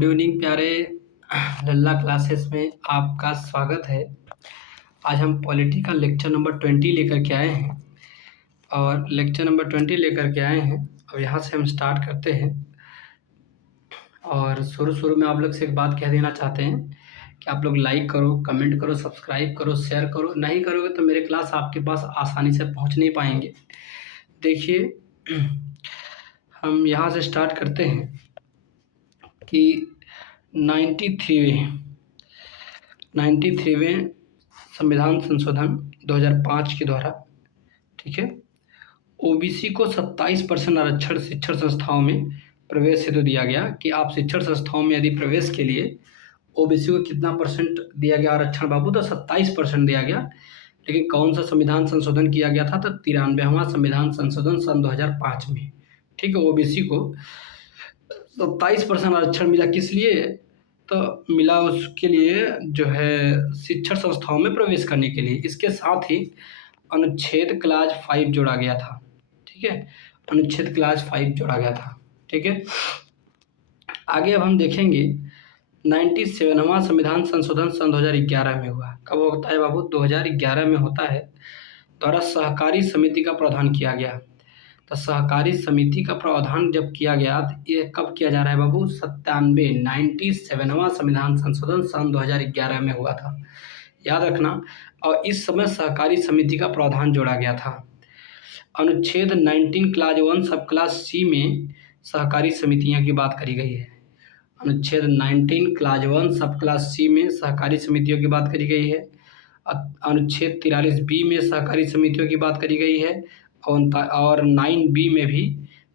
Good evening प्यारे लल्ला classes में आपका स्वागत है। आज हम पॉलिटी का लेक्चर नंबर 20 लेकर के आए हैं और लेक्चर नंबर 20 लेकर के आए हैं। अब यहाँ से हम स्टार्ट करते हैं और शुरू में आप लोग से एक बात कह देना चाहते हैं कि आप लोग लाइक करो, कमेंट करो, सब्सक्राइब करो, शेयर करो। नहीं करोगे तो मेरे क्लास आपके पास आसानी से पहुँच नहीं पाएंगे। देखिए हम यहाँ से स्टार्ट करते हैं कि 93वें संविधान संशोधन 2005 के द्वारा, ठीक है, ओबीसी को 27% आरक्षण शिक्षण संस्थाओं में प्रवेश हेतु दिया गया कि आप शिक्षण संस्थाओं में यदि प्रवेश के लिए ओबीसी को कितना परसेंट दिया गया आरक्षण बाबू, तो 27% दिया गया। लेकिन कौन सा संविधान संशोधन किया गया था? तो 93वां संविधान संशोधन सन 2005 में, ठीक है। ओबीसी को 27% आरक्षण मिला। किस लिए? तो मिला उसके लिए जो है शिक्षण संस्थाओं में प्रवेश करने के लिए। इसके साथ ही अनुच्छेद क्लास 5 जोड़ा गया था, ठीक है, अनुच्छेद क्लास 5 जोड़ा गया था, ठीक है। आगे अब हम देखेंगे 97वां संविधान संशोधन सन 2011 में हुआ। कब होता है बाबू? 2011 में होता है। द्वारा सहकारी समिति का प्रावधान किया गया। तो सहकारी समिति का प्रावधान जब किया गया तो ये कब किया जा रहा है बाबू? 97वां संविधान संशोधन सन 2011 में हुआ था, याद रखना। और इस समय सहकारी समिति का प्रावधान जोड़ा गया था। अनुच्छेद 19 क्लास 1 सब क्लास सी में सहकारी समितियां की बात करी गई है। अनुच्छेद 19 क्लास 1 सब क्लास सी में सहकारी समितियों की बात करी गई है। अनुच्छेद 43 बी में सहकारी समितियों की बात करी गई है और 9B में भी,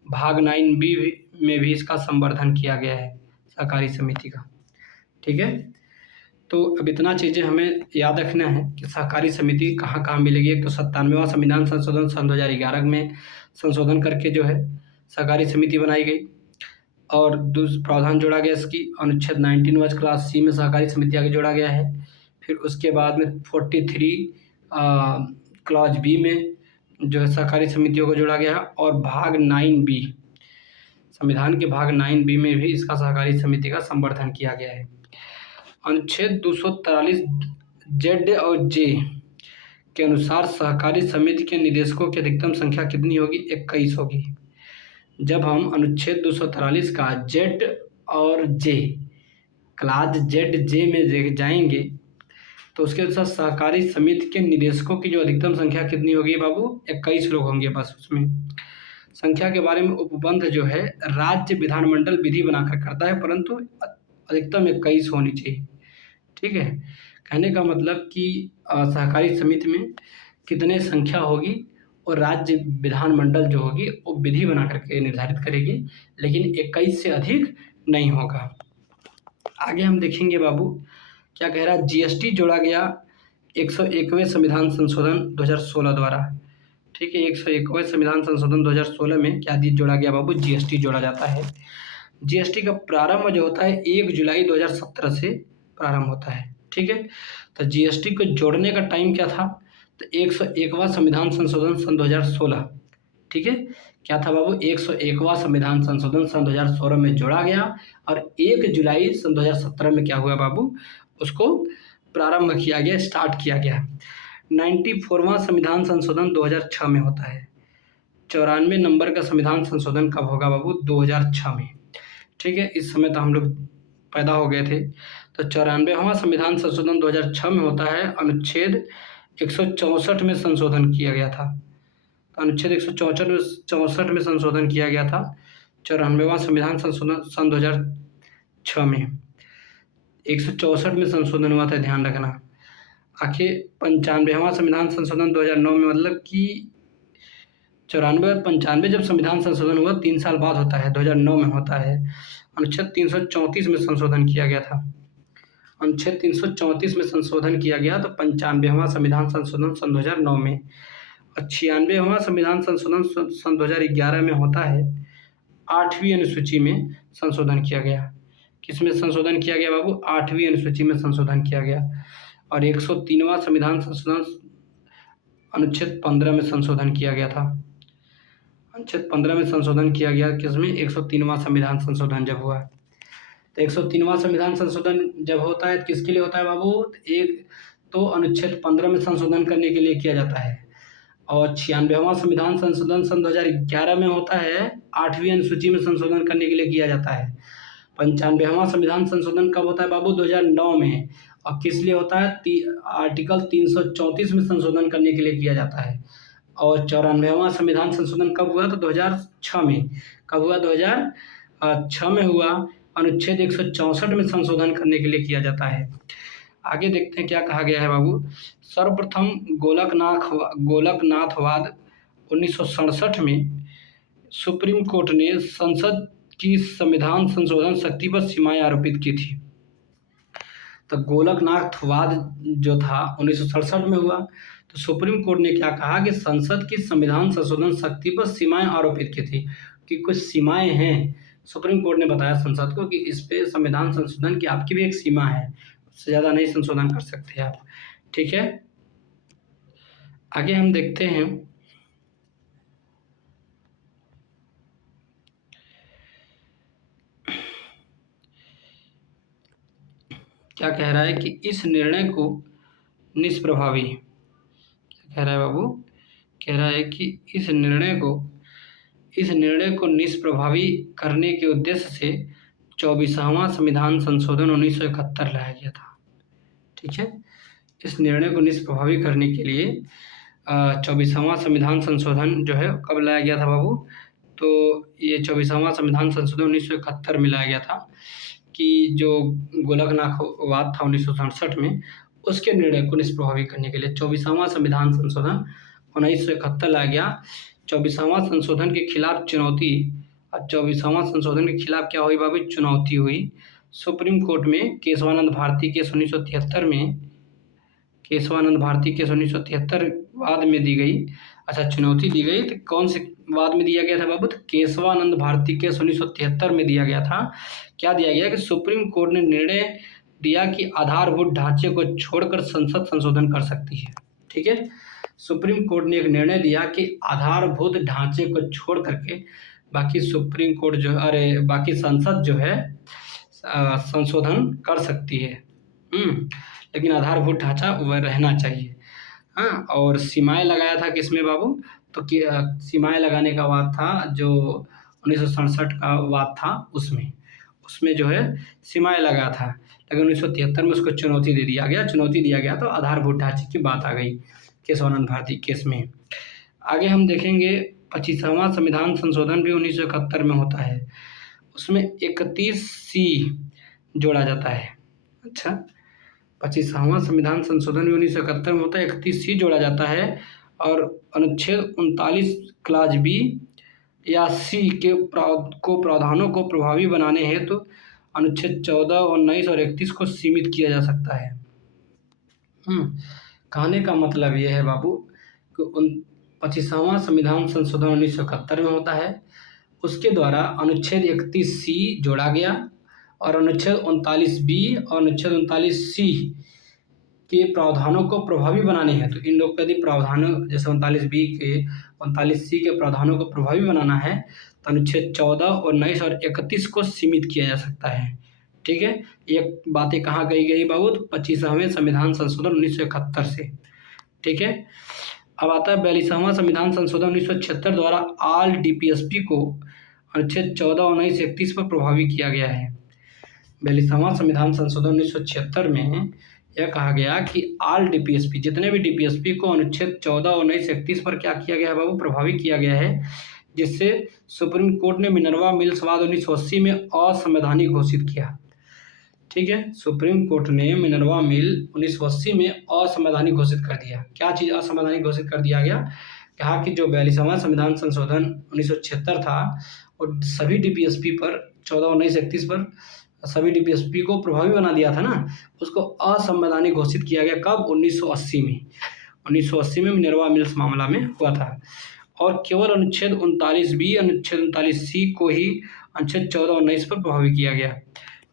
भाग 9B में भी इसका संवर्धन किया गया है सहकारी समिति का, ठीक है। तो अब इतना चीज़ें हमें याद रखना है कि सहकारी समिति कहाँ कहाँ मिलेगी। एक तो 97वां संविधान संशोधन सन 2011 में संशोधन करके जो है सहकारी समिति बनाई गई और दूसरा प्रावधान जोड़ा गया इसकी। अनुच्छेद 19 क्लास सी में सहकारी समिति आगे जोड़ा गया है। फिर उसके बाद में 43 क्लॉज बी में जो है सहकारी समितियों को जोड़ा गया है और भाग 9B, संविधान के भाग 9B में भी इसका सहकारी समिति का संवर्धन किया गया है। अनुच्छेद 243 जेड और जे के अनुसार सहकारी समिति के निदेशकों की अधिकतम संख्या कितनी होगी? 21 होगी। जब हम अनुच्छेद 243 का जेड और जे, क्लास जेड जे में जाएंगे तो उसके अनुसार सहकारी समिति के निदेशकों की जो अधिकतम संख्या कितनी होगी बाबू? 21 लोग होंगे बस। उसमें संख्या के बारे में उपबंध जो है राज्य विधानमंडल विधि बनाकर करता है, परंतु अधिकतम 21 होनी चाहिए, ठीक है। कहने का मतलब कि सहकारी समिति में कितने संख्या होगी और राज्य विधानमंडल जो होगी वो विधि बना करके निर्धारित करेगी, लेकिन 21 से अधिक नहीं होगा। आगे हम देखेंगे बाबू क्या कह रहा है। जीएसटी जोड़ा गया 101वें संविधान संशोधन 2016 द्वारा, ठीक है। 101वें संविधान संशोधन 2016 में क्या जोड़ा गया बाबू? जीएसटी जोड़ा जाता है। जीएसटी का प्रारंभ जो होता है 1 जुलाई 2017 से प्रारंभ होता है, ठीक है। तो जीएसटी को जोड़ने का टाइम क्या था? तो 101वां संविधान संशोधन सन 2016, ठीक है। क्या था बाबू? 101वां संविधान संशोधन सन 2016 में जोड़ा गया और 1 जुलाई सन 2017 में क्या हुआ बाबू? उसको प्रारंभ किया गया, स्टार्ट किया गया। 94वां संविधान संशोधन 2006 में होता है। 94 नंबर का संविधान संशोधन कब होगा बाबू? 2006 में, ठीक है। इस समय तो हम लोग पैदा हो गए थे। तो 94वां संविधान संशोधन 2006 में होता है। अनुच्छेद 164 में संशोधन किया गया था। तो अनुच्छेद 164 में संशोधन किया गया था। 94वां संविधान संशोधन सन 2006 में 164 में संशोधन हुआ था, ध्यान रखना। आखिर 95वां संविधान संशोधन 2009 में, मतलब कि 94 और 95 जब संविधान संशोधन हुआ 3 साल बाद होता है, 2009 में होता है। अनुच्छेद 334 में संशोधन किया गया था। अनुच्छेद 334 में संशोधन किया गया तो 95वां संविधान संशोधन सन 2009 में। और 96वां संविधान संशोधन सन 2011 में होता है। 8वीं अनुसूची में संशोधन किया गया। किसमें संशोधन किया गया बाबू? 8वीं अनुसूची में संशोधन किया गया। और 103वां संविधान संशोधन अनुच्छेद 15 में संशोधन किया गया था। अनुच्छेद 15 में संशोधन किया गया किसमें? 103वां संविधान संशोधन जब हुआ। तो 103वां संविधान संशोधन जब होता है तो किसके लिए होता है बाबू? एक तो अनुच्छेद 15 में संशोधन करने के लिए किया जाता है, और 96वां संविधान संशोधन सन 2011 में होता है, 8वीं अनुसूची में संशोधन करने के लिए किया जाता है। 95वां संविधान संशोधन कब होता है बाबू? 2009 में। और किस लिए होता है? आर्टिकल 334 में संशोधन करने के लिए किया जाता है। और 94वां संविधान संशोधन कब हुआ? तो 2006 में। कब हुआ? 2006 में हुआ। अनुच्छेद 164 में संशोधन करने के लिए किया जाता है। आगे देखते हैं क्या कहा गया है बाबू। सर्वप्रथम गोलकनाथवाद 1967 में सुप्रीम कोर्ट ने संसद की संविधान संशोधन शक्ति पर सीमाएं आरोपित की थी। तो गोलकनाथवाद जो था 1967 में हुआ, तो सुप्रीम कोर्ट ने क्या कहा कि संसद की संविधान संशोधन शक्ति पर सीमाएं आरोपित की थी, कि कुछ सीमाएं हैं। सुप्रीम कोर्ट ने बताया संसद को कि इस पे संविधान संशोधन की आपकी भी एक सीमा है, उससे ज़्यादा नहीं संशोधन कर सकते आप। ठीक है, आगे हम देखते हैं क्या कह रहा है कि इस निर्णय को निष्प्रभावी, क्या कह रहा है बाबू? कह रहा है कि इस निर्णय को निष्प्रभावी करने के उद्देश्य से 24वां संविधान संशोधन 1971 लाया गया था। ठीक है, इस निर्णय को निष्प्रभावी करने के लिए 24वां संविधान संशोधन जो है कब लाया गया था बाबू? तो ये 24वां संविधान संशोधन 1971 में लाया गया था, कि जो गोलकनाथवाद था 1967 में, उसके निर्णय को निष्प्रभावी करने के लिए 24वां संविधान संशोधन 1971 लाया गया। 24वां संशोधन के खिलाफ चुनौती, अब 24वां संशोधन के खिलाफ क्या हुई बाबू? चुनौती हुई। सुप्रीम कोर्ट में केशवानंद भारती केस 1973 में, केशवानंद भारती केस 1973 वाद में दी गई। अच्छा, चुनौती दी गई, तो कौन से वाद में दिया गया था बाबू? तो केशवानंद भारती केस 1973 में दिया गया था। क्या दिया गया कि सुप्रीम कोर्ट ने निर्णय दिया कि आधारभूत ढांचे को छोड़कर संसद संशोधन कर सकती है। ठीक है, सुप्रीम कोर्ट ने एक निर्णय दिया कि आधारभूत ढांचे को छोड़ करके बाकी सुप्रीम कोर्ट जो बाकी संसद जो है संशोधन कर सकती है, लेकिन आधारभूत ढांचा वह रहना चाहिए। हाँ, और सीमाएं लगाया था किसमें बाबू? तो सीमाएं लगाने का वाद था जो 1967 का वाद था, उसमें जो है सीमाएं लगा था, लेकिन 1973 में उसको चुनौती दिया गया, तो आधारभूत ढांचे की बात आ गई केशवानंद भारती केस में। आगे हम देखेंगे 25वां संविधान संशोधन भी 1971 में होता है, उसमें 31C जोड़ा जाता है। अच्छा, 25वां संविधान संशोधन भी 1971 में होता है, 31C जोड़ा जाता है, और अनुच्छेद 39 क्लाज बी या सी के प्रावधानों को प्रभावी बनाने हेतु तो अनुच्छेद 14, 19 और 31 को सीमित किया जा सकता है। कहने का मतलब ये है बाबू कि 25वां संविधान संशोधन 1971 में होता है, उसके द्वारा अनुच्छेद 31C जोड़ा गया, और अनुच्छेद 39B और अनुच्छेद 39C के प्रावधानों को प्रभावी बनाने हैं। तो इन लोग यदि प्रावधानों जैसे 39B के 39C के प्रावधानों को प्रभावी बनाना है तो अनुच्छेद 14, 19 और 31 को सीमित किया जा सकता है। ठीक है, ये बातें कहाँ गई बाबू? तो 25वें संविधान संशोधन 1971 से। ठीक है, अब आता है 42वां संविधान संशोधन 1976 द्वारा ऑल DPSP को अनुच्छेद 14, 19, 31 पर प्रभावी किया गया है। 42वां संविधान संशोधन 1976 में यह कहा गया कि ऑल DPSP, जितने भी DPSP को अनुच्छेद 14, 19, 31 पर क्या किया गया है बाबू? प्रभावी किया गया है, जिससे सुप्रीम कोर्ट ने मिनर्वा मिल्स वाद 1980 में असंवैधानिक घोषित किया। ठीक है, सुप्रीम कोर्ट ने मिनर्वा मिल 1980 में असंवैधानिक घोषित कर दिया। क्या चीज़ असंवैधानिक घोषित कर दिया गया? कहा कि जो 42वां संविधान संशोधन 1976 था और सभी DPSP पर 14, 19, 31 पर सभी DPSP को प्रभावी बना दिया था ना, उसको असंवैधानिक घोषित किया गया। कब? 1980 में। 1980 में मिनर्वा मिल्स मामला में हुआ था, और केवल अनुच्छेद 39B, अनुच्छेद 39C को ही अनुच्छेद 14 और 19 पर प्रभावी किया गया।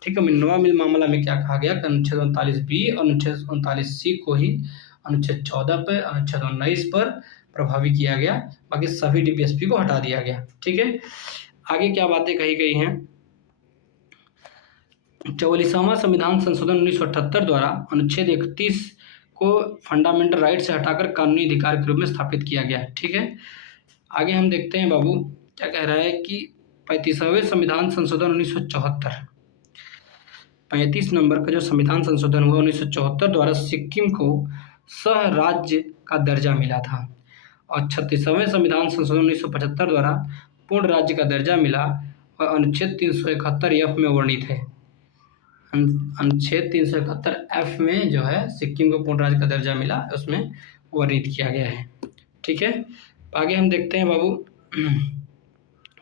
ठीक है, मिनर्वा मिल मामला में क्या कहा गया कि अनुच्छेद 39B, अनुच्छेद 39C को ही अनुच्छेद 14 पर, अनुच्छेद 19 पर प्रभावी किया गया, बाकी सभी DPSP को हटा दिया गया। ठीक है, आगे क्या बातें कही गई हैं? 44वां संविधान संशोधन 1978 द्वारा अनुच्छेद 31 को फंडामेंटल राइट से हटाकर कानूनी अधिकार के रूप में स्थापित किया गया। ठीक है, आगे हम देखते हैं बाबू क्या कह रहा है कि 35वें संविधान संशोधन 1974, 35 नंबर का जो संविधान संशोधन हुआ 1974 द्वारा सिक्किम को सह राज्य का दर्जा मिला था, और 36वें संविधान संशोधन 1975 द्वारा पूर्ण राज्य का दर्जा मिला और अनुच्छेद 371 में वर्णित है। अनुच्छेद 371 में जो है सिक्किम को पूर्ण राज्य का दर्जा मिला, उसमें वर्णित किया गया है। ठीक है, आगे हम देखते हैं बाबू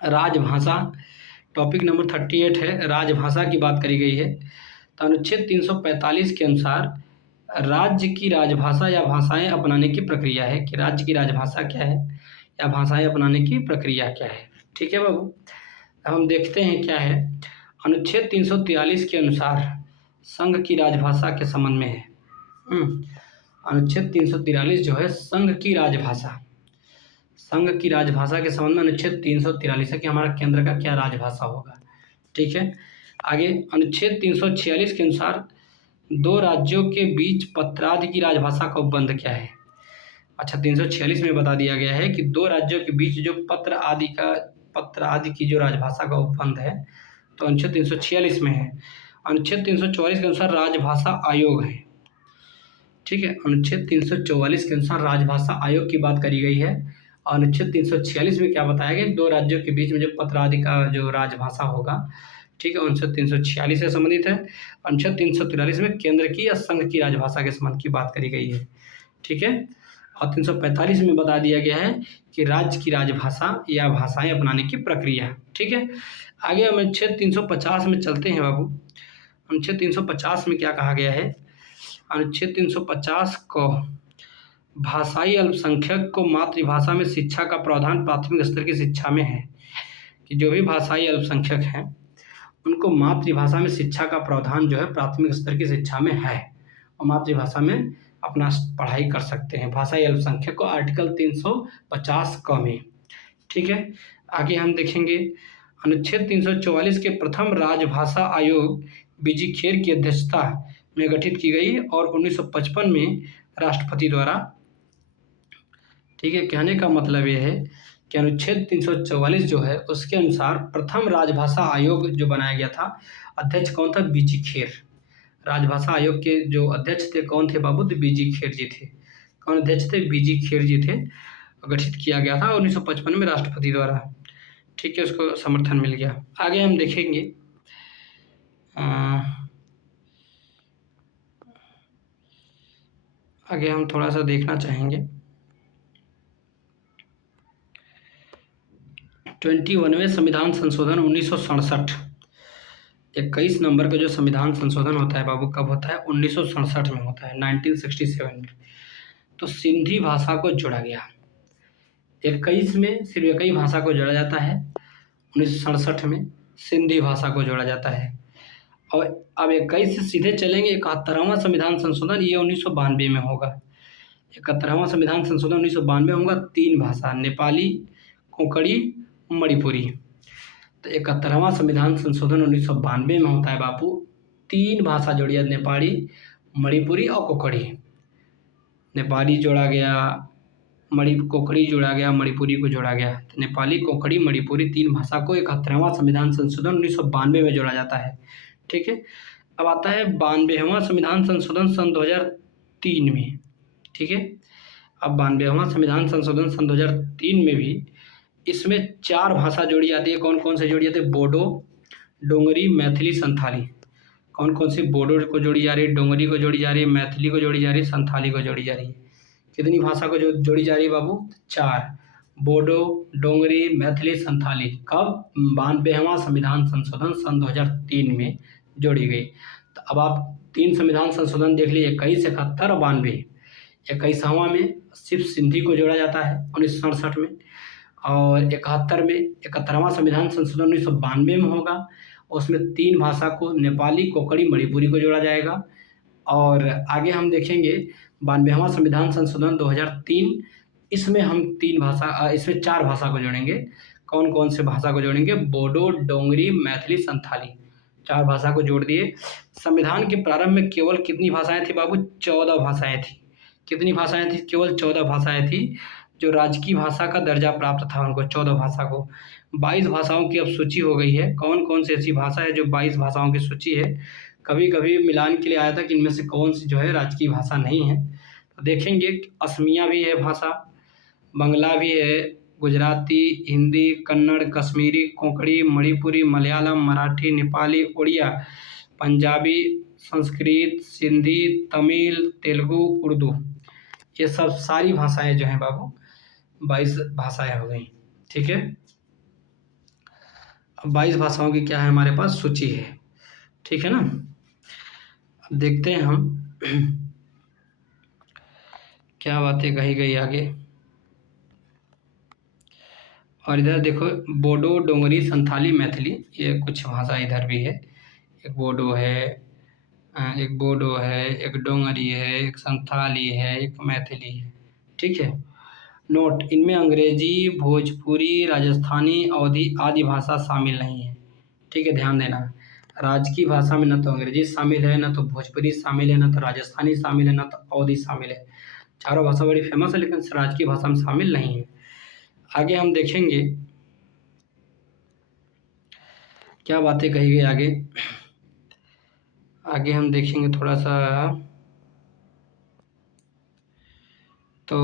राजभाषा, टॉपिक नंबर 38 है, राजभाषा की बात करी गई है। तो अनुच्छेद 345 के अनुसार राज्य की राजभाषा या भाषाएं अपनाने की प्रक्रिया है कि राज्य की राजभाषा क्या है या भाषाएं अपनाने की प्रक्रिया क्या है। ठीक है बाबू, अब हम देखते हैं क्या है। अनुच्छेद 343 के अनुसार संघ की राजभाषा के संबंध में है। अनुच्छेद 343 जो है संघ की राजभाषा, संघ की राजभाषा के संबंध में अनुच्छेद 343 है कि हमारा केंद्र का क्या राजभाषा होगा। ठीक है, आगे अनुच्छेद 346 के अनुसार दो राज्यों के बीच पत्रादि की राजभाषा का उपबंध क्या है। अच्छा, 346 में बता दिया गया है कि दो राज्यों के बीच जो पत्र आदि की जो राजभाषा का उपबंध है, तो अनुच्छेद 346 में है। अनुच्छेद 344 के अनुसार राजभाषा आयोग है। ठीक है, अनुच्छेद 344 के अनुसार राजभाषा आयोग की बात करी गई है। और अनुच्छेद 346 में क्या बताया गया, दो राज्यों के बीच में जो पत्र आदि का जो राजभाषा होगा, ठीक है, अनुच्छेद 346 से संबंधित है। अनुच्छेद 343 में केंद्र की या संघ की राजभाषा के संबंध की बात करी गई है। ठीक है, और 345 में बता दिया गया है कि राज्य की राजभाषा या भाषाएं अपनाने की प्रक्रिया। ठीक है, आगे हम अनुच्छेद 350 में चलते हैं बाबू। अनुच्छेद 350 में क्या कहा गया है, अनुच्छेद 350 को भाषाई अल्पसंख्यक को मातृभाषा में शिक्षा का प्रावधान प्राथमिक स्तर की शिक्षा में है कि जो भी भाषाई अल्पसंख्यक हैं उनको मातृभाषा में शिक्षा का प्रावधान जो है प्राथमिक स्तर की शिक्षा में है और मातृभाषा में अपना पढ़ाई कर सकते हैं भाषाई अल्पसंख्यक को, आर्टिकल 350 क में। ठीक है, आगे हम देखेंगे अनुच्छेद 344 के प्रथम राजभाषा आयोग बीजी खेर की अध्यक्षता में गठित की गई और 1955 में राष्ट्रपति द्वारा। ठीक है, कहने का मतलब ये है कि अनुच्छेद 344 जो है उसके अनुसार प्रथम राजभाषा आयोग जो बनाया गया था, अध्यक्ष कौन था, बीजी खेर। राजभाषा आयोग के जो अध्यक्ष थे कौन थे बाबू, तो बीजी खेर जी थे। कौन अध्यक्ष थे, बीजी खेर जी थे। गठित किया गया था 1955 में राष्ट्रपति द्वारा। ठीक है, उसको समर्थन मिल गया। आगे हम देखेंगे आगे हम थोड़ा सा देखना चाहेंगे 21वें संविधान संशोधन 1967, 21 नंबर का जो संविधान संशोधन होता है बाबू, कब होता है, 1967 में होता है, 1967 में। तो सिंधी भाषा को जोड़ा गया। 21 में सिर्फ एक ही भाषा को जोड़ा जाता है, 1967 में सिंधी भाषा को जोड़ा जाता है। और अब 21 से सीधे चलेंगे 71वां संविधान संशोधन, ये 1992 में होगा। 71वां संविधान संशोधन 1992 होगा, 3 भाषा, नेपाली, कोंकणी, मणिपुरी। तो 71वां संविधान संशोधन 1992 में होता है बापू, 3 भाषा जोड़ी है, नेपाली, मणिपुरी और कोंकणी। नेपाली जोड़ा गया, कोंकणी जोड़ा गया, मणिपुरी को जोड़ा गया। तो नेपाली, कोंकणी, मणिपुरी 3 भाषा को 71वां संविधान संशोधन 1992 में जोड़ा जाता है। ठीक है, अब आता है 92वां संविधान संशोधन सन 2003 में। ठीक है, अब 92वां संविधान संशोधन सन 2003 में भी इसमें 4 भाषा जोड़ी जाती है। कौन कौन से जोड़ी जाती है, बोडो, डोंगरी, मैथिली, संथाली। कौन कौन सी, बोडो को जोड़ी जा रही है, डोंगरी को जोड़ी जा रही है, मैथिली को जोड़ी जा रही है, संथाली को जोड़ी जा रही है। कितनी भाषा को जोड़ी जा रही है बाबू, 4, बोडो, डोंगरी, मैथिली, संथाली। कब, 92वां संविधान संशोधन सन 2003 में जोड़ी गई। तो अब आप 3 संविधान संशोधन देख लीजिए, 21, 71 और 92। 21वां में सिर्फ सिंधी को जोड़ा जाता है 1967 में, और 71वां संविधान संशोधन 1992 में होगा। उसमें 3 भाषा को, नेपाली, कोंकणी, मणिपुरी को जोड़ा जाएगा। और आगे हम देखेंगे 92वां संविधान संशोधन 2003, इसमें हम 4 भाषा को जोड़ेंगे। कौन कौन से भाषा को जोड़ेंगे, बोडो, डोंगरी, मैथिली, संथाली। 4 भाषा को जोड़ दिए। संविधान के प्रारंभ में केवल कितनी भाषाएँ थी बाबू? 14 भाषाएँ थी। कितनी भाषाएँ थी? केवल 14 भाषाएँ थी। जो राजकीय भाषा का दर्जा प्राप्त था उनको 14 भाषा को। 22 भाषाओं की अब सूची हो गई है। कौन-कौन सी ऐसी भाषा है जो 22 भाषाओं की सूची है? कभी-कभी मिलान के लिए आया था कि इनमें से कौन सी जो है राजकीय भाषा नहीं है। तो देखेंगे असमिया भी है भाषा, बंगला भी है, गुजराती, हिंदी, कन्नड़, कश्मीरी, कोंकणी, मणिपुरी, मलयालम, मराठी, नेपाली, उड़िया, पंजाबी, संस्कृत, सिंधी, तमिल, तेलुगु, उर्दू। ये सब सारी भाषाएँ जो हैं बाबू 22 भाषाएँ हो गई। ठीक है? अब 22 भाषाओं की क्या है हमारे पास सूची है। ठीक है ना? अब देखते हैं हम क्या बातें कही गई आगे। और इधर देखो बोडो, डोगरी, संथाली, मैथिली, ये कुछ भाषा इधर भी है। एक बोडो है, एक बोडो है, एक डोगरी है, एक संथाली है, एक मैथिली है। ठीक है? नोट: इनमें अंग्रेजी, भोजपुरी, राजस्थानी, अवधी आदि भाषा शामिल नहीं है। ठीक है, ध्यान देना। राजकीय भाषा में न तो अंग्रेजी शामिल है, न तो भोजपुरी शामिल है, न तो राजस्थानी शामिल है, न तो अवधी शामिल है। चारों भाषा बड़ी फेमस है लेकिन राजकीय भाषा में शामिल नहीं है। आगे हम देखेंगे क्या बातें कही गई आगे। आगे हम देखेंगे थोड़ा सा, तो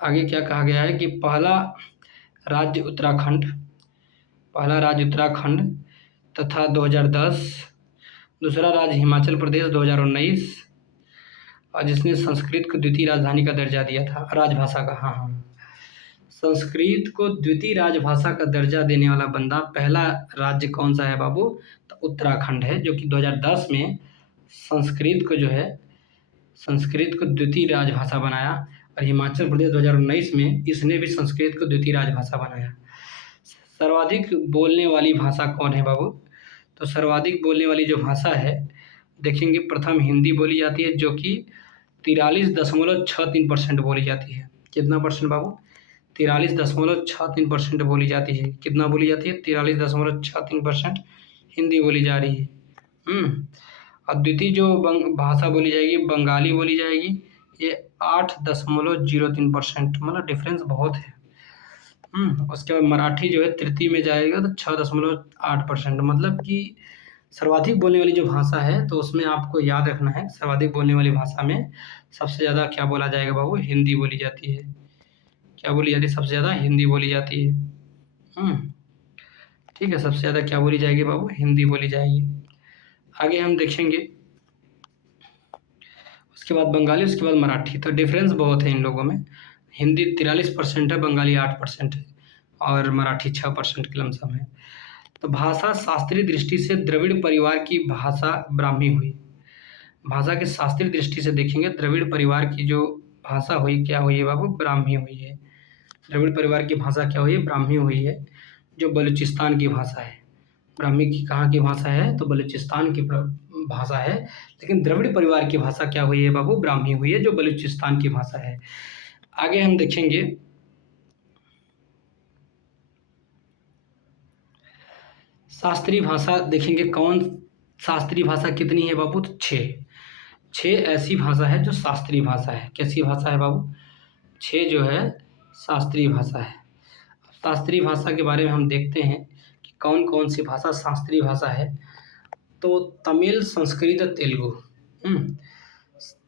आगे क्या कहा गया है कि पहला राज्य उत्तराखंड तथा 2010, दूसरा राज्य हिमाचल प्रदेश 2019, और जिसने संस्कृत को द्वितीय राजधानी का दर्जा दिया था, राजभाषा का। हाँ, संस्कृत को द्वितीय राजभाषा का दर्जा देने वाला बंदा पहला राज्य कौन सा है बाबू? तो उत्तराखंड है, जो कि 2010 में संस्कृत को द्वितीय राजभाषा बनाया, और हिमाचल प्रदेश 2019 में इसने भी संस्कृत को द्वितीय राजभाषा बनाया। सर्वाधिक बोलने वाली भाषा कौन है बाबू? तो सर्वाधिक बोलने वाली जो भाषा है देखेंगे, प्रथम हिंदी बोली जाती है जो कि 43.63% बोली जाती है। कितना परसेंट बाबू? 43.63% बोली जाती है। कितना बोली जाती है? 43.63% हिंदी बोली जा रही है। और द्वितीय जो भाषा बोली जाएगी, बंगाली बोली जाएगी, ये 8.03%, मतलब डिफरेंस बहुत है। उसके बाद मराठी जो है तृतीय में जाएगा तो 6.8%, मतलब कि सर्वाधिक बोलने वाली जो भाषा है तो उसमें आपको याद रखना है, सर्वाधिक बोलने वाली भाषा में सबसे ज़्यादा क्या बोला जाएगा बाबू? हिंदी बोली जाती है। क्या बोली जाती है? सबसे ज़्यादा हिंदी बोली जाती है। ठीक है, सबसे ज़्यादा क्या बोली जाएगी बाबू? हिंदी बोली जाएगी। आगे हम देखेंगे उसके बाद बंगाली, उसके बाद मराठी। तो डिफरेंस बहुत है इन लोगों में। हिंदी 43% है, बंगाली 8% है, और मराठी 6% की लमसम है। तो भाषा शास्त्रीय दृष्टि से द्रविड़ परिवार की भाषा ब्राह्मी हुई। भाषा के शास्त्रीय दृष्टि से देखेंगे, द्रविड़ परिवार की जो भाषा हुई, क्या हुई है बाबू? ब्राह्मी हुई है। द्रविड़ परिवार की भाषा क्या हुई है? ब्राह्मी हुई है, जो बलूचिस्तान की भाषा है। ब्राह्मी की कहाँ की भाषा है? तो बलूचिस्तान की भाषा है। लेकिन द्रविड़ परिवार की भाषा क्या हुई है बाबू? ब्राह्मी हुई है, जो बलूचिस्तान की भाषा है। आगे हम देखेंगे शास्त्रीय भाषा, देखेंगे कौन शास्त्रीय भाषा कितनी है बाबू? तो 6 ऐसी भाषा है जो शास्त्रीय भाषा है। कैसी भाषा है बाबू? 6 जो है शास्त्रीय भाषा है। शास्त्रीय भाषा के बारे में हम देखते हैं कि कौन कौन सी भाषा शास्त्रीय भाषा है। तो तमिल, संस्कृत और तेलुगु।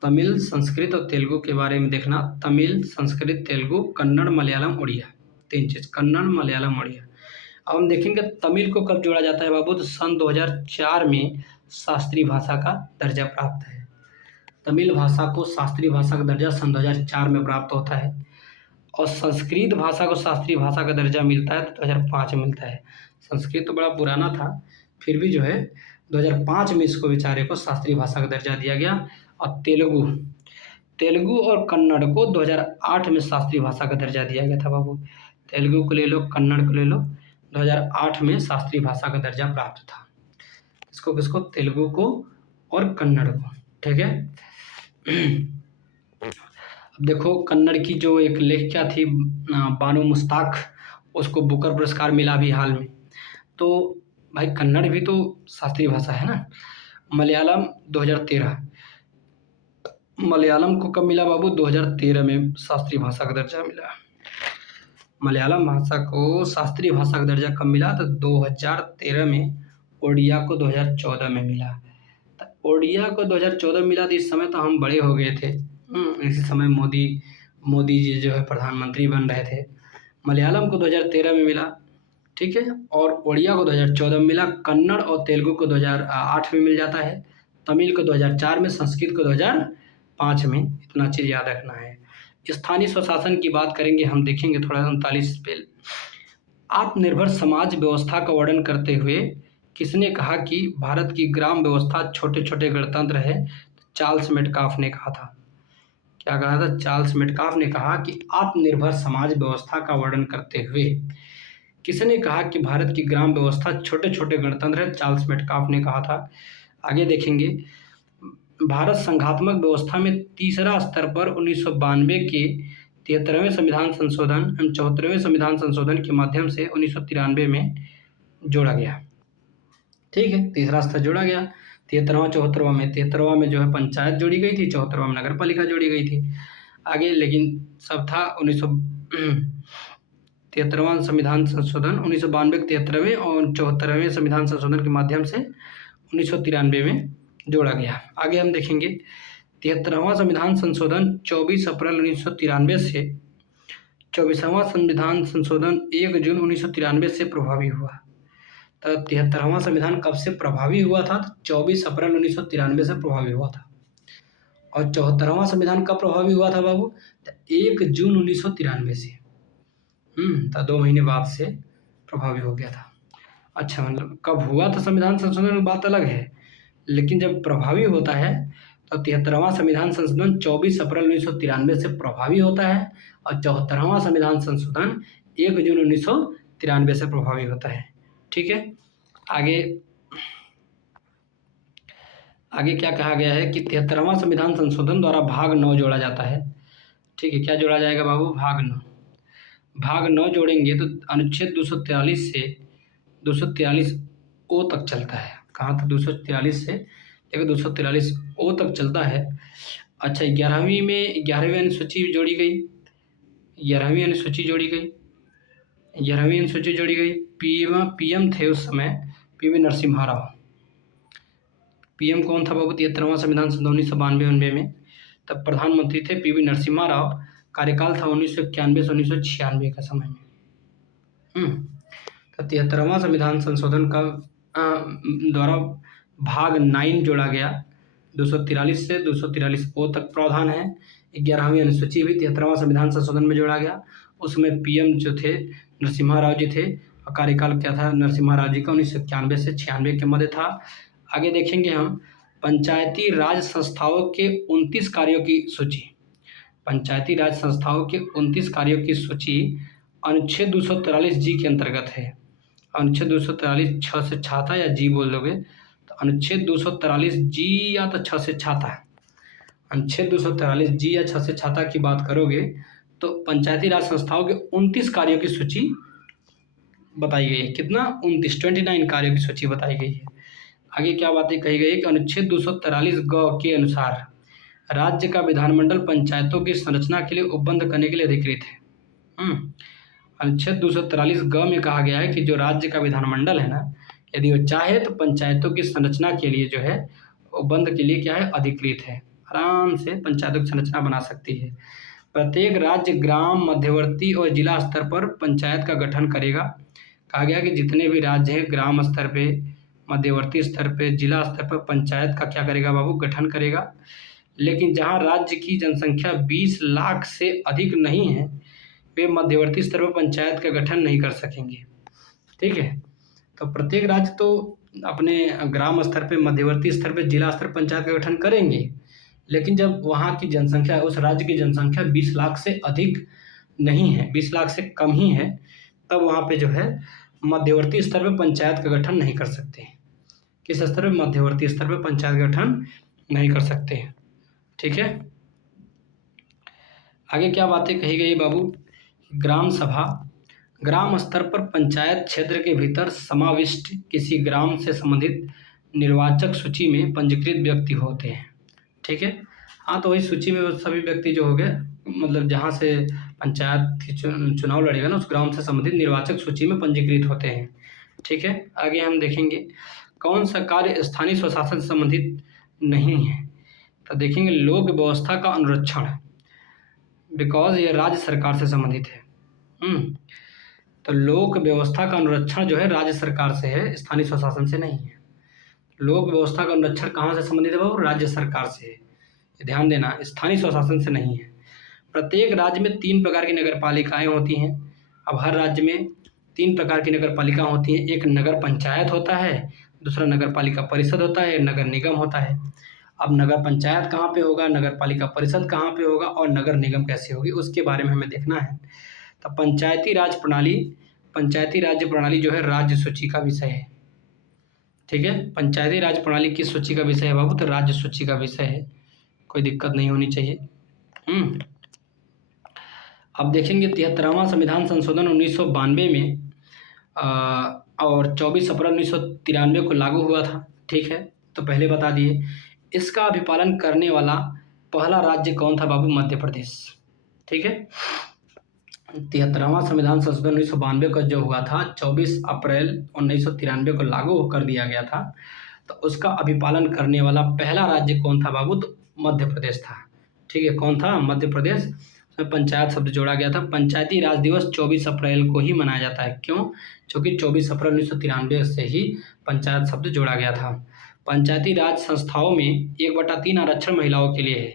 तमिल, संस्कृत और तेलुगु के बारे में देखना। तमिल, संस्कृत, तेलुगु, कन्नड़, मलयालम, उड़िया, 3 चीज़। कन्नड़, मलयालम, उड़िया। अब हम देखेंगे तमिल को कब जोड़ा जाता है बाबू? तो सन 2004 में शास्त्रीय भाषा का दर्जा प्राप्त है। तमिल भाषा को शास्त्रीय भाषा का दर्जा सन 2004 में प्राप्त होता है, और संस्कृत भाषा को शास्त्रीय भाषा का दर्जा मिलता है तो 2005 में मिलता है। संस्कृत तो बड़ा पुराना था, फिर भी जो है 2005 में इसको बेचारे को शास्त्रीय भाषा का दर्जा दिया गया। और तेलुगु और कन्नड़ को 2008 में शास्त्रीय भाषा का दर्जा दिया गया था बाबू। तेलुगु को ले लो, कन्नड़ को ले लो, 2008 में शास्त्रीय भाषा का दर्जा प्राप्त था। किसको? तेलुगु को और कन्नड़ को। ठीक है। अब देखो कन्नड़ की जो एक लेखिका थी बानो मुश्ताक, उसको बुकर पुरस्कार मिला अभी हाल में। तो भाई कन्नड़ भी तो शास्त्रीय भाषा है ना। मलयालम 2013, मलयालम को कब मिला बाबू? 2013 में शास्त्रीय भाषा का दर्जा मिला। मलयालम भाषा को शास्त्रीय भाषा का दर्जा कब मिला? तो 2013 में। ओडिया को 2014 में मिला। तो ओडिया को 2014 में मिला, तो इस समय तो हम बड़े हो गए थे। इसी समय मोदी जी जो है प्रधानमंत्री बन रहे थे। मलयालम को 2013 में मिला, ठीक है, और ओडिया को 2014 में मिला। कन्नड़ और तेलुगु को 2008 में मिल जाता है। तमिल को 2004 में, संस्कृत को 2005 में। इतना चीज़ याद रखना है। स्थानीय स्वशासन की बात करेंगे हम, देखेंगे थोड़ा 39 पे। आत्मनिर्भर समाज व्यवस्था का वर्णन करते हुए किसने कहा कि भारत की ग्राम व्यवस्था छोटे छोटे गणतंत्र है? चार्ल्स मेटकाफ ने कहा था। क्या कहा था? चार्ल्स मेटकाफ ने कहा कि आत्मनिर्भर समाज व्यवस्था का वर्णन करते हुए किसने कहा कि भारत की ग्राम व्यवस्था छोटे छोटे गणतंत्र है? चार्ल्स मेटकाफ ने कहा था। आगे देखेंगे, भारत संघात्मक व्यवस्था में तीसरा स्तर पर 1992 के 73वें संविधान संशोधन एवं 74वें संविधान संशोधन के माध्यम से 1993 में जोड़ा गया। ठीक है, तीसरा स्तर जोड़ा गया 73वां 74वां में। 73वां में जो है पंचायत जोड़ी गई थी, 74वां में नगर पालिका जोड़ी गई थी। आगे लेकिन सब था 73वां संविधान संशोधन 1992 के 73वें और 74वें संविधान संशोधन के माध्यम से 1993 में जोड़ा गया। आगे हम देखेंगे 73वां संविधान संशोधन 24 अप्रैल 1993 से 24वां संविधान संशोधन 1 जून 1993 से प्रभावी हुआ। तो 73वां संविधान कब से प्रभावी हुआ था? तो 24 अप्रैल 1993 से प्रभावी हुआ था। और 74वां संविधान कब प्रभावी हुआ था बाबू? तो 1 जून 1993 से। तो 2 महीने बाद से प्रभावी हो गया था। अच्छा, मतलब कब हुआ था संविधान संशोधन बात अलग है, लेकिन जब प्रभावी होता है तो 73वां संविधान संशोधन 24 अप्रैल 1993 से प्रभावी होता है और 74वां संविधान संशोधन 1 जून 1993 से प्रभावी होता है। ठीक है, आगे क्या कहा गया है कि 73वां संविधान संशोधन द्वारा भाग 9 जोड़ा जाता है। ठीक है, क्या जोड़ा जाएगा बाबू? भाग 9। भाग 9 जोड़ेंगे तो अनुच्छेद 243 से 243 ओ तक चलता है। कहाँ तक? 243 से लेकर 243 ओ तक चलता है। अच्छा, 11वीं अनुसूची जोड़ी गई। 11वीं अनुसूची जोड़ी गई। पीएम थे उस समय पीवी नरसिम्हा राव। पीएम कौन था बाबू? 73वां संविधान संशोधन 1992 में। तब प्रधानमंत्री थे पीवी नरसिम्हा राव। कार्यकाल था 1991 से 1996 का समय में। तो 73वां संविधान संशोधन का द्वारा भाग 9 जोड़ा गया। 243 से 243 ओ तक प्रावधान है। 11वीं अनुसूची भी 73वां संविधान संशोधन में जोड़ा गया। उसमें पीएम जो थे नरसिम्हा राव जी थे। कार्यकाल क्या था नरसिम्हा राव जी का? 1991 से 96 के मध्य था। आगे देखेंगे हम पंचायती राज संस्थाओं के 29 कार्यों की सूची। पंचायती राज संस्थाओं के 29 कार्यों की सूची अनुच्छेद 243 जी के अंतर्गत है। अनुच्छेद 243 छ से छाता या जी बोल दोगे तो अनुच्छेद 243 जी या तो छ से छाता है। अनुच्छेद 243 जी या छ से छाता की बात करोगे तो पंचायती राज संस्थाओं के 29 कार्यों की सूची बताई गई है। कितना? 29 कार्यों की सूची बताई गई है। आगे क्या बातें कही गई कि अनुच्छेद 243 ग के अनुसार राज्य का विधानमंडल पंचायतों की संरचना के लिए उपबंध करने के लिए अधिकृत है। अनुच्छेद 243 ग में कहा गया है कि जो राज्य का विधानमंडल है ना, यदि वो चाहे तो पंचायतों की संरचना के लिए जो है उपबंध के लिए क्या है? अधिकृत है। आराम से पंचायतों की संरचना बना सकती है। प्रत्येक राज्य ग्राम, मध्यवर्ती और जिला स्तर पर पंचायत का गठन करेगा। कहा गया कि जितने भी राज्य हैं ग्राम स्तर पे, मध्यवर्ती स्तर पे, जिला स्तर पर पंचायत का क्या करेगा बाबू? गठन करेगा। लेकिन जहाँ राज्य की जनसंख्या 20 लाख से अधिक नहीं है वे मध्यवर्ती स्तर पर पंचायत का गठन नहीं कर सकेंगे। ठीक है, तो प्रत्येक राज्य तो अपने ग्राम स्तर पे, मध्यवर्ती स्तर पे, जिला स्तर पंचायत का गठन करेंगे, लेकिन जब वहाँ की जनसंख्या, उस राज्य की जनसंख्या 20 लाख से अधिक नहीं है, 20 लाख से कम ही है, तब वहाँ पे जो है मध्यवर्ती स्तर पे पंचायत का गठन नहीं कर सकते। किस स्तर पे? मध्यवर्ती स्तर पे पंचायत का गठन नहीं कर सकते। ठीक है, आगे क्या बातें कही गई बाबू? ग्राम सभा ग्राम स्तर पर पंचायत क्षेत्र के भीतर समाविष्ट किसी ग्राम से संबंधित निर्वाचक सूची में पंजीकृत व्यक्ति होते हैं। ठीक है, हाँ, तो वही सूची में वो सभी व्यक्ति जो हो गए, मतलब जहाँ से पंचायत की चुनाव लड़ेगा ना, उस ग्राम से संबंधित निर्वाचक सूची में पंजीकृत होते हैं। ठीक है, आगे हम देखेंगे कौन सा कार्य स्थानीय स्वशासन से संबंधित नहीं है। तो देखेंगे लोक व्यवस्था का अनुरक्षण, बिकॉज ये राज्य सरकार से संबंधित है। तो लोक व्यवस्था का अनुरक्षण जो है राज्य सरकार से है, स्थानीय स्वशासन से नहीं है। लोक व्यवस्था का अनुरक्षण कहाँ से संबंधित है बाबू? राज्य सरकार से है। ध्यान देना, स्थानीय स्वशासन से नहीं है। प्रत्येक राज्य में 3 प्रकार की नगर पालिकाएँ होती हैं। अब हर राज्य में 3 प्रकार की नगर पालिका होती हैं। एक नगर पंचायत होता है, दूसरा नगर पालिका परिषद होता है, नगर निगम होता है। अब नगर पंचायत कहाँ पे होगा, नगर पालिका परिषद कहाँ पे होगा और नगर निगम कैसे होगी, उसके बारे में हमें देखना है। तो पंचायती राज्य प्रणाली जो है राज्य सूची का विषय है। ठीक है, पंचायती राज प्रणाली किस सूची का विषय है बाबू? तो राज्य सूची का विषय है, कोई दिक्कत नहीं होनी चाहिए। अब देखेंगे 73वां संविधान संशोधन 1992 में और 24 अप्रैल 1993 को लागू हुआ था। ठीक है, तो पहले बता दिए। इसका अभिपालन करने वाला पहला राज्य कौन था बाबू? मध्य प्रदेश। ठीक है, 73वां संविधान संशोधन 1992 का जो हुआ था, 24 अप्रैल 1993 को लागू कर दिया गया था। तो उसका अभिपालन करने वाला पहला राज्य कौन था बाबू? तो मध्य प्रदेश था। ठीक है, कौन था? मध्य प्रदेश। उसमें पंचायत शब्द जोड़ा गया था। पंचायती राज दिवस 24 अप्रैल को ही मनाया जाता है। क्यों? क्योंकि 24 अप्रैल 1993 से ही पंचायत शब्द जोड़ा गया था। पंचायती राज संस्थाओं में 1/3 आरक्षण महिलाओं के लिए है।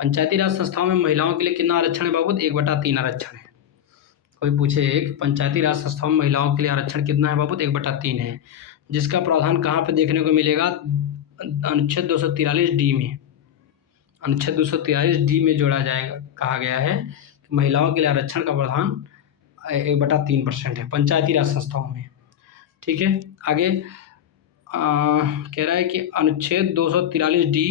पंचायती राज संस्थाओं में महिलाओं के लिए कितना आरक्षण है बाबू? 1/3 आरक्षण है। कोई पूछे कि पंचायती राज संस्थाओं में महिलाओं के लिए आरक्षण कितना है बाबू? तो 1/3 है, जिसका प्रावधान कहाँ पे देखने को मिलेगा? अनुच्छेद 243D में। अनुच्छेद 243D में जोड़ा जाएगा, कहा गया है कि महिलाओं के लिए आरक्षण का प्रावधान 1/3% है पंचायती राज संस्थाओं में। ठीक है, आगे कह रहा है कि अनुच्छेद 243D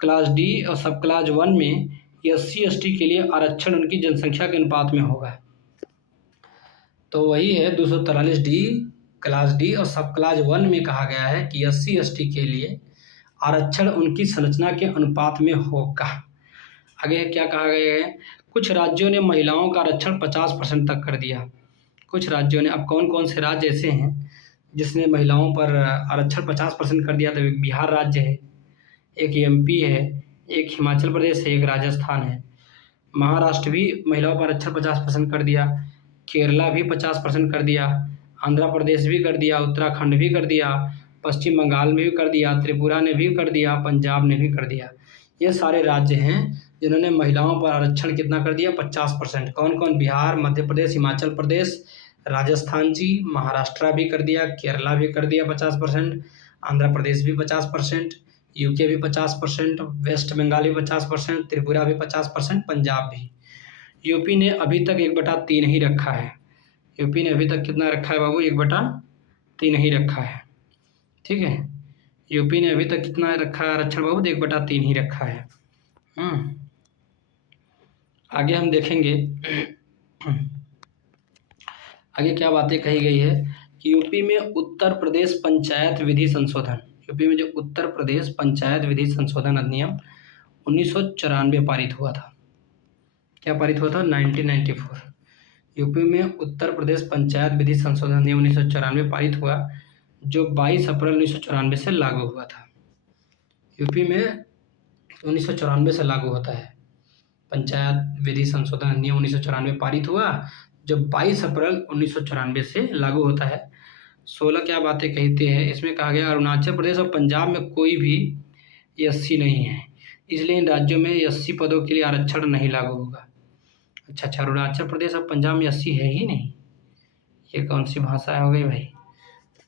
क्लास डी और सब क्लास 1 में SC/ST के लिए आरक्षण उनकी जनसंख्या के अनुपात में होगा। तो वही है 243D क्लास डी और सब क्लास 1 में कहा गया है कि SC/ST के लिए आरक्षण उनकी संरचना के अनुपात में होगा। आगे क्या कहा गया है? कुछ राज्यों ने महिलाओं का आरक्षण 50% तक कर दिया। कुछ राज्यों ने, अब कौन कौन से राज्य ऐसे हैं जिसने महिलाओं पर आरक्षण 50% कर दिया? तो एक बिहार राज्य है, एक MP है, एक हिमाचल प्रदेश है, एक राजस्थान है। महाराष्ट्र भी महिलाओं पर आरक्षण 50% कर दिया, केरला भी 50% कर दिया, आंध्र प्रदेश भी कर दिया, उत्तराखंड भी कर दिया, पश्चिम बंगाल में भी कर दिया, त्रिपुरा ने भी कर दिया, पंजाब ने भी कर दिया। ये सारे राज्य हैं जिन्होंने महिलाओं पर आरक्षण कितना कर दिया? 50%। कौन कौन? बिहार, मध्य प्रदेश, हिमाचल प्रदेश, राजस्थान जी, महाराष्ट्र भी कर दिया, केरला भी कर दिया 50%, आंध्र प्रदेश भी 50%, UK भी 50%, वेस्ट बंगाल भी 50%, त्रिपुरा भी 50%, पंजाब भी। यूपी ने अभी तक 1/3 ही रखा है। यूपी ने अभी तक कितना रखा है बाबू? 1/3 ही रखा है। ठीक है, यूपी ने अभी तक कितना रखा है आरक्षण बाबू? 1/3 ही रखा है। आगे हम देखेंगे आगे क्या बातें कही गई है कि यूपी में उत्तर प्रदेश पंचायत विधि संशोधन, यूपी में जो उत्तर प्रदेश पंचायत विधि संशोधन अधिनियम 1994 पारित हुआ था। क्या पारित हुआ था? 1994। यूपी में उत्तर प्रदेश पंचायत विधि संशोधन अधिनियम 1994 पारित हुआ, जो 22 अप्रैल 1994 से लागू हुआ था। यूपी में 1994 से लागू होता है पंचायत विधि संशोधन अधिनियम 1994 पारित हुआ, जो 22 अप्रैल 1994 से लागू होता है। 16 क्या बातें कहते हैं इसमें? कहा गया अरुणाचल प्रदेश और पंजाब में कोई भी SC नहीं है, इसलिए इन राज्यों में SC पदों के लिए आरक्षण नहीं लागू होगा। अच्छा, अरुणाचल प्रदेश और पंजाब में SC है ही नहीं, ये कौन सी भाषा हो गई भाई?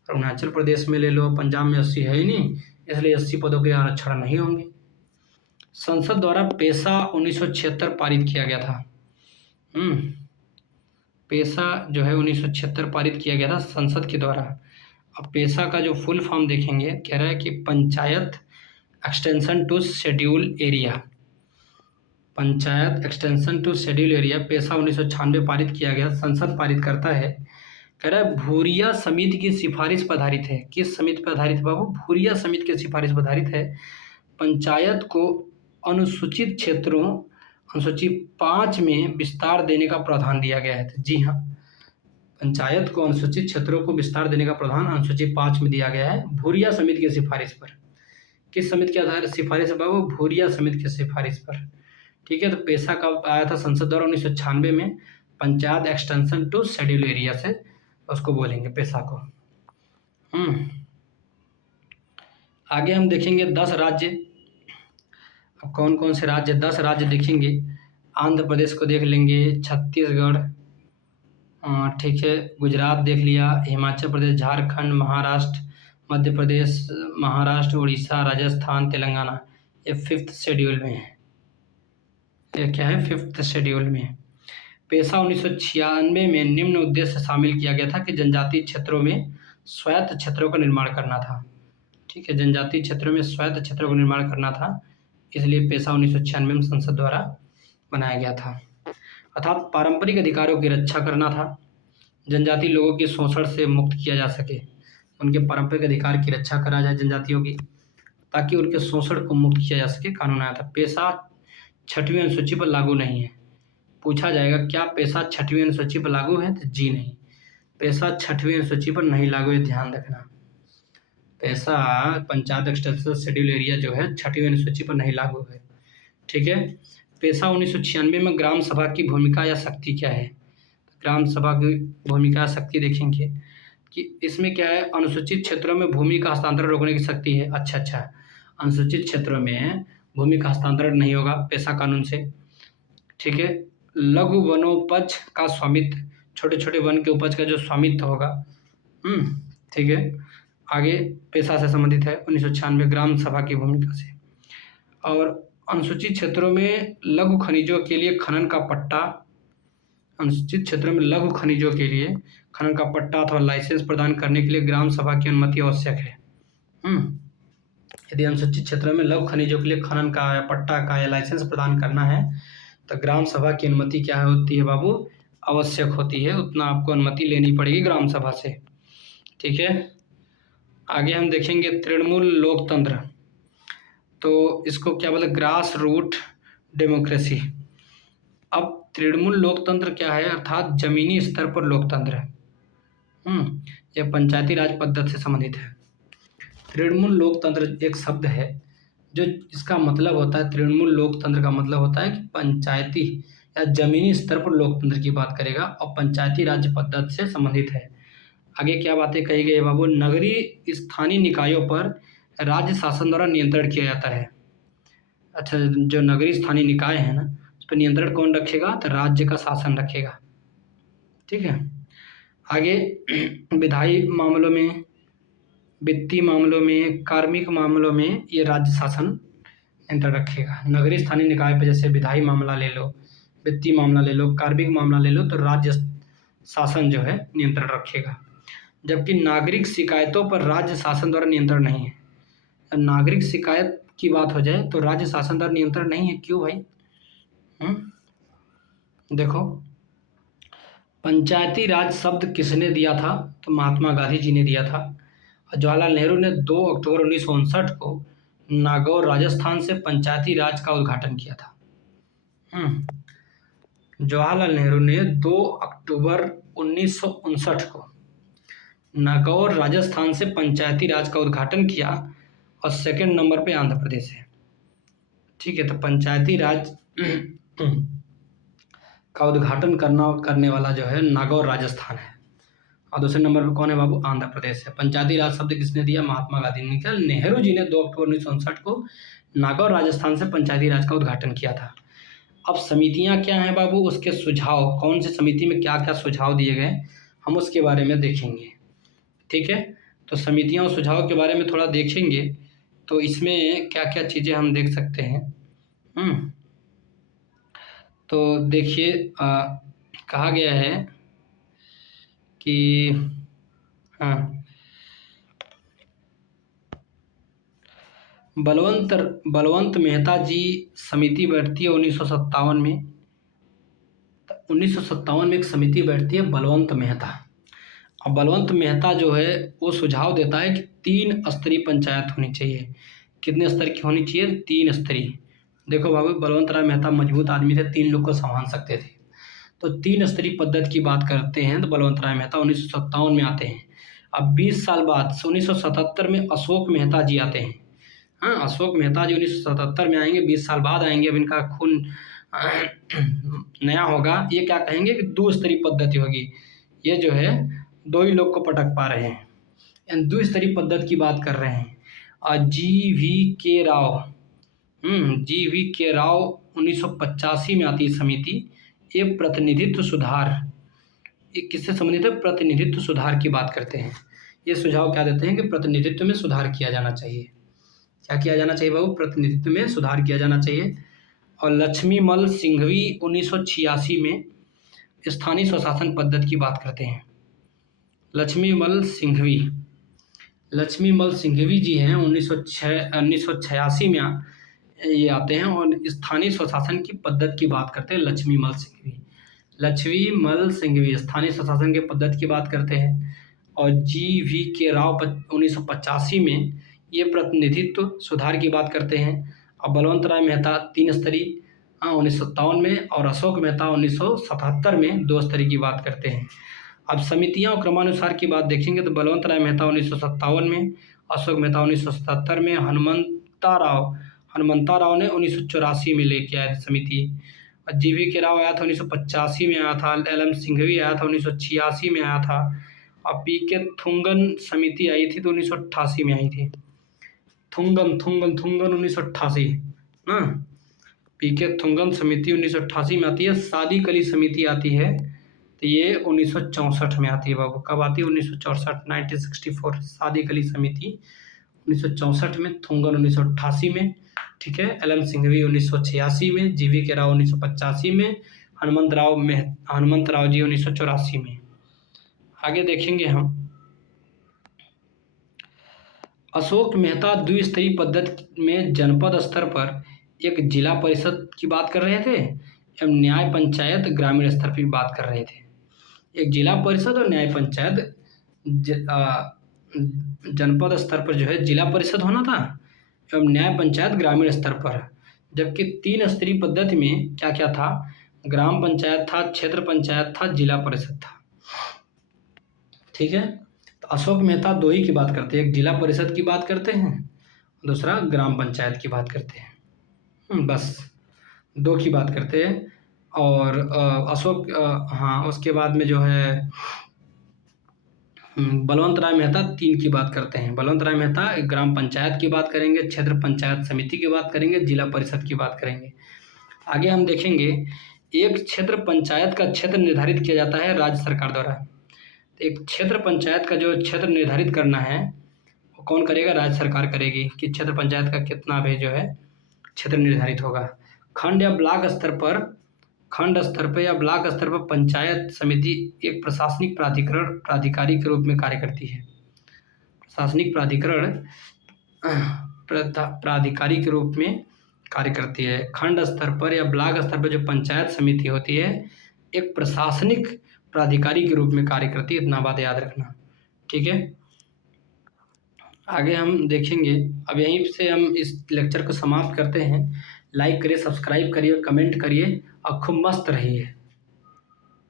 अरुणाचल प्रदेश में ले लो, पंजाब में SC है ही नहीं, इसलिए SC पदों के आरक्षण नहीं होंगे। संसद द्वारा पेशा 1976 पारित किया गया था। पेशा जो है 1976 पारित किया गया था संसद के द्वारा। अब पेशा का जो फुल फॉर्म देखेंगे, कह रहा है कि panchayat extension to schedule area. Panchayat extension to schedule area PESA 1996 पारित किया गया, संसद पारित करता है। कह रहा है भूरिया समिति की सिफारिश पर आधारित है। किस समिति पर आधारित है बाबू? भूरिया समिति की सिफारिश पर आधारित है। पंचायत को अनुसूचित क्षेत्रों अनुसूची 5 में विस्तार देने का प्रावधान दिया गया है। तो जी हाँ, पंचायत को अनुसूचित क्षेत्रों को विस्तार देने का प्रावधान अनुसूची 5 में दिया गया है भूरिया समिति की सिफारिश पर। किस समिति के आधार सिफारिश है बाबू? भूरिया समिति की सिफारिश पर। ठीक है, तो पेशा कब आया था संसद द्वारा? 1996 में। Panchayat extension to schedule area से उसको बोलेंगे पेशा को। आगे हम देखेंगे 10 राज्य। अब कौन कौन से राज्य? 10 राज्य देखेंगे। आंध्र प्रदेश को देख लेंगे, छत्तीसगढ़, ठीक है, गुजरात देख लिया, हिमाचल प्रदेश, झारखंड, महाराष्ट्र, मध्य प्रदेश, महाराष्ट्र, उड़ीसा, राजस्थान, तेलंगाना। ये 5th शेड्यूल में है। ये क्या है? 5th शेड्यूल में है। पेशा 1996 में निम्न उद्देश्य शामिल किया गया था कि जनजातीय क्षेत्रों में स्वायत्त क्षेत्रों का निर्माण करना था। ठीक है, जनजातीय क्षेत्रों में स्वायत्त क्षेत्रों का निर्माण करना था, इसलिए पेशा 1996 में संसद द्वारा बनाया गया था। अर्थात पारंपरिक अधिकारों की रक्षा करना था, जनजातीय लोगों के शोषण से मुक्त किया जा सके, उनके पारंपरिक अधिकार की रक्षा करा जाए जनजातियों की, ताकि उनके शोषण को मुक्त किया जा सके, कानून आया था। पेशा 6वीं अनुसूची पर लागू नहीं है। पूछा जाएगा क्या पेशा 6वीं अनुसूची पर लागू है? तो जी नहीं, पेशा 6वीं अनुसूची पर नहीं लागू है, ध्यान रखना। पेशा पंचायत एक्सटेंशन शेड्यूल एरिया जो है 6वीं अनुसूची पर नहीं लागू है। ठीक है, पेशा 1996 में ग्राम सभा की भूमिका या शक्ति क्या है? ग्राम सभा की भूमिका या शक्ति देखेंगे कि इसमें क्या है, अनुसूचित क्षेत्रों में भूमि का हस्तांतरण रोकने की शक्ति है। अच्छा, अनुसूचित क्षेत्रों में भूमि का हस्तांतरण नहीं होगा पेशा कानून से। ठीक है, लघु वनोपज का स्वामित्व, छोटे छोटे वन के उपज का जो स्वामित्व होगा। ठीक है, आगे पेशा से संबंधित है 1996 ग्राम सभा की भूमिका से। और अनुसूचित क्षेत्रों में लघु खनिजों के लिए खनन का पट्टा, अनुसूचित क्षेत्रों में लघु खनिजों के लिए खनन का पट्टा अथवा लाइसेंस प्रदान करने के लिए ग्राम सभा की अनुमति आवश्यक है। यदि अनुसूचित क्षेत्रों में लघु खनिजों के लिए खनन का या पट्टा का या लाइसेंस प्रदान करना है तो ग्राम सभा की अनुमति क्या होती है बाबू? आवश्यक होती है, उतना आपको अनुमति लेनी पड़ेगी ग्राम सभा से। ठीक है, आगे हम देखेंगे तृणमूल लोकतंत्र। तो इसको क्या बोले? Grass root democracy. अब तृणमूल लोकतंत्र क्या है? अर्थात जमीनी स्तर पर लोकतंत्र है। यह पंचायती राज पद्धति से संबंधित है। तृणमूल लोकतंत्र एक शब्द है जो इसका मतलब होता है, तृणमूल लोकतंत्र का मतलब होता है कि पंचायती या जमीनी स्तर पर लोकतंत्र की बात करेगा और पंचायती राज पद्धति से संबंधित है। आगे क्या बातें कही गई है बाबू? नगरीय स्थानीय निकायों पर राज्य शासन द्वारा नियंत्रण किया जाता है। अच्छा, जो नगरीय स्थानीय निकाय है ना, उस पर नियंत्रण कौन रखेगा? तो राज्य का शासन रखेगा। ठीक है, आगे विधायी मामलों में, वित्तीय मामलों में, कार्मिक मामलों में ये राज्य शासन नियंत्रण रखेगा। नगरीय स्थानीय निकाय पर जैसे विधायी मामला ले लो, वित्तीय मामला ले लो, कार्मिक मामला ले लो, तो राज्य शासन जो है नियंत्रण रखेगा। जबकि नागरिक शिकायतों पर राज्य शासन द्वारा नियंत्रण नहीं है। नागरिक शिकायत की बात हो जाए तो राज्य शासन द्वारा नियंत्रण नहीं है। क्यों भाई? देखो, पंचायती राज शब्द किसने दिया था? तो महात्मा गांधी जी ने दिया था। जवाहरलाल नेहरू ने 2 अक्टूबर 1959 को नागौर राजस्थान से पंचायती राज का उद्घाटन किया था। जवाहरलाल नेहरू ने 2 अक्टूबर 1959 को नागौर राजस्थान से पंचायती राज का उद्घाटन किया और 2nd नंबर पे आंध्र प्रदेश है। ठीक है, तो पंचायती राज का उद्घाटन करने वाला जो है नागौर राजस्थान है और दूसरे नंबर पर कौन है बाबू? आंध्र प्रदेश है। पंचायती राज शब्द किसने दिया? महात्मा गांधी ने दिया। नेहरू जी ने 2 अक्टूबर 1959 को नागौर राजस्थान से पंचायती राज का उद्घाटन किया था। अब समितियां क्या हैं बाबू? उसके सुझाव, कौन सी समिति में क्या क्या सुझाव दिए गए, हम उसके बारे में देखेंगे। ठीक है, तो समितियां और सुझाव के बारे में थोड़ा देखेंगे तो इसमें क्या क्या चीज़ें हम देख सकते हैं। तो देखिए, कहा गया है कि बलवंत मेहता जी समिति बैठती है 1957 में। 1957 में एक समिति बैठती है बलवंत मेहता। अब बलवंत मेहता जो है वो सुझाव देता है कि 3 स्तरीय पंचायत होनी चाहिए। कितने स्तर की होनी चाहिए? 3 स्तरीय। देखो बाबू, बलवंत राय मेहता मजबूत आदमी थे, 3 लोग को संभाल सकते थे। तो 3 स्तरीय पद्धति की बात करते हैं तो बलवंत राय मेहता 1957 में आते हैं। अब 20 साल बाद 1977 में अशोक मेहता जी आते हैं। हाँ, अशोक मेहता जी 1977 में आएंगे, 20 साल बाद आएंगे। अब इनका खून नया होगा। ये क्या कहेंगे कि 2 स्तरीय पद्धति होगी। ये जो है 2 ही लोग को पटक पा रहे हैं। 2 स्तरीय पद्धति की बात कर रहे हैं। जी.वी.के. राव, जी.वी.के. राव 1985 में आती है समिति। ये प्रतिनिधित्व सुधार, ये किससे संबंधित है? प्रतिनिधित्व सुधार की बात करते हैं। ये सुझाव क्या देते हैं कि प्रतिनिधित्व में सुधार किया जाना चाहिए। क्या किया जाना चाहिए बाबू? प्रतिनिधित्व में सुधार किया जाना चाहिए। और लक्ष्मीमल सिंघवी 1986 में स्थानीय स्वशासन पद्धति की बात करते हैं। लक्ष्मीमल सिंघवी जी हैं 1986 में ये आते हैं और स्थानीय स्वशासन की पद्धति की बात करते हैं। लक्ष्मीमल सिंघवी स्थानीय स्वशासन के पद्धति की बात करते हैं। और जी.वी.के. राव 1985 में ये प्रतिनिधित्व सुधार की बात करते हैं। अब बलवंत राय मेहता 3 स्तरीय 1957 में, और अशोक मेहता 1977 में 2 स्तरीय की बात करते हैं। अब समितियां और क्रमानुसार की बात देखेंगे तो बलवंत राय मेहता 1957 में, अशोक मेहता 1977 में, हनुमंता राव ने 1984 में लेके आए समिति। और जी.वी.के. राव आया था 1985 में आया था। एल.एम. सिंघवी आया था 1986 में आया था। और पी.के. थुंगन समिति आई थी तो 1988 में आई थी। थुंगन 1988 ना। पी.के. थुंगन समिति 1988 में आती है। सादिक अली समिति आती है तो ये 1964 में आती है बाबू। कब आती है? 1964 सादिक अली समिति 1964 में, थुंगन 1988 में, ठीक है। एल.एम. सिंघवी 1986 में, जी.वी.के. राव 1985 में, हनुमंत राव जी 1984 में। आगे देखेंगे हम। अशोक मेहता द्विस्तरीय पद्धति में जनपद स्तर पर एक जिला परिषद की बात कर रहे थे एवं न्याय पंचायत ग्रामीण स्तर पर बात कर रहे थे। एक जिला परिषद और न्याय पंचायत जनपद स्तर पर जो है जिला परिषद होना था एवं न्याय पंचायत ग्रामीण स्तर पर। जबकि 3 स्तरीय पद्धति में क्या क्या था? ग्राम पंचायत था, क्षेत्र पंचायत था, जिला परिषद था, ठीक है। तो अशोक मेहता 2 ही की बात करते हैं। एक जिला परिषद की बात करते हैं, दूसरा ग्राम पंचायत की बात करते हैं। बस 2 की बात करते हैं। और उसके बाद में जो है बलवंत राय मेहता 3 की बात करते हैं। बलवंत राय मेहता ग्राम पंचायत की बात करेंगे, क्षेत्र पंचायत समिति की बात करेंगे, जिला परिषद की बात करेंगे। आगे हम देखेंगे, एक क्षेत्र पंचायत का क्षेत्र निर्धारित किया जाता है राज्य सरकार द्वारा। तो एक क्षेत्र पंचायत का जो क्षेत्र निर्धारित करना है वो कौन करेगा? राज्य सरकार करेगी कि क्षेत्र पंचायत का कितना भी जो है क्षेत्र निर्धारित होगा। खंड स्तर पर या ब्लॉक स्तर पर पंचायत समिति एक प्रशासनिक प्राधिकारी के रूप में कार्य करती है। प्रशासनिक प्राधिकारी के रूप में कार्य करती है। खंड स्तर पर या ब्लॉक स्तर पर जो पंचायत समिति होती है एक प्रशासनिक प्राधिकारी के रूप में कार्य करती है। इतना बात याद रखना, ठीक है। आगे हम देखेंगे। अब यहीं से हम इस लेक्चर को समाप्त करते हैं। लाइक करिए, सब्सक्राइब करिए, कमेंट करिए और खूब मस्त रहिए।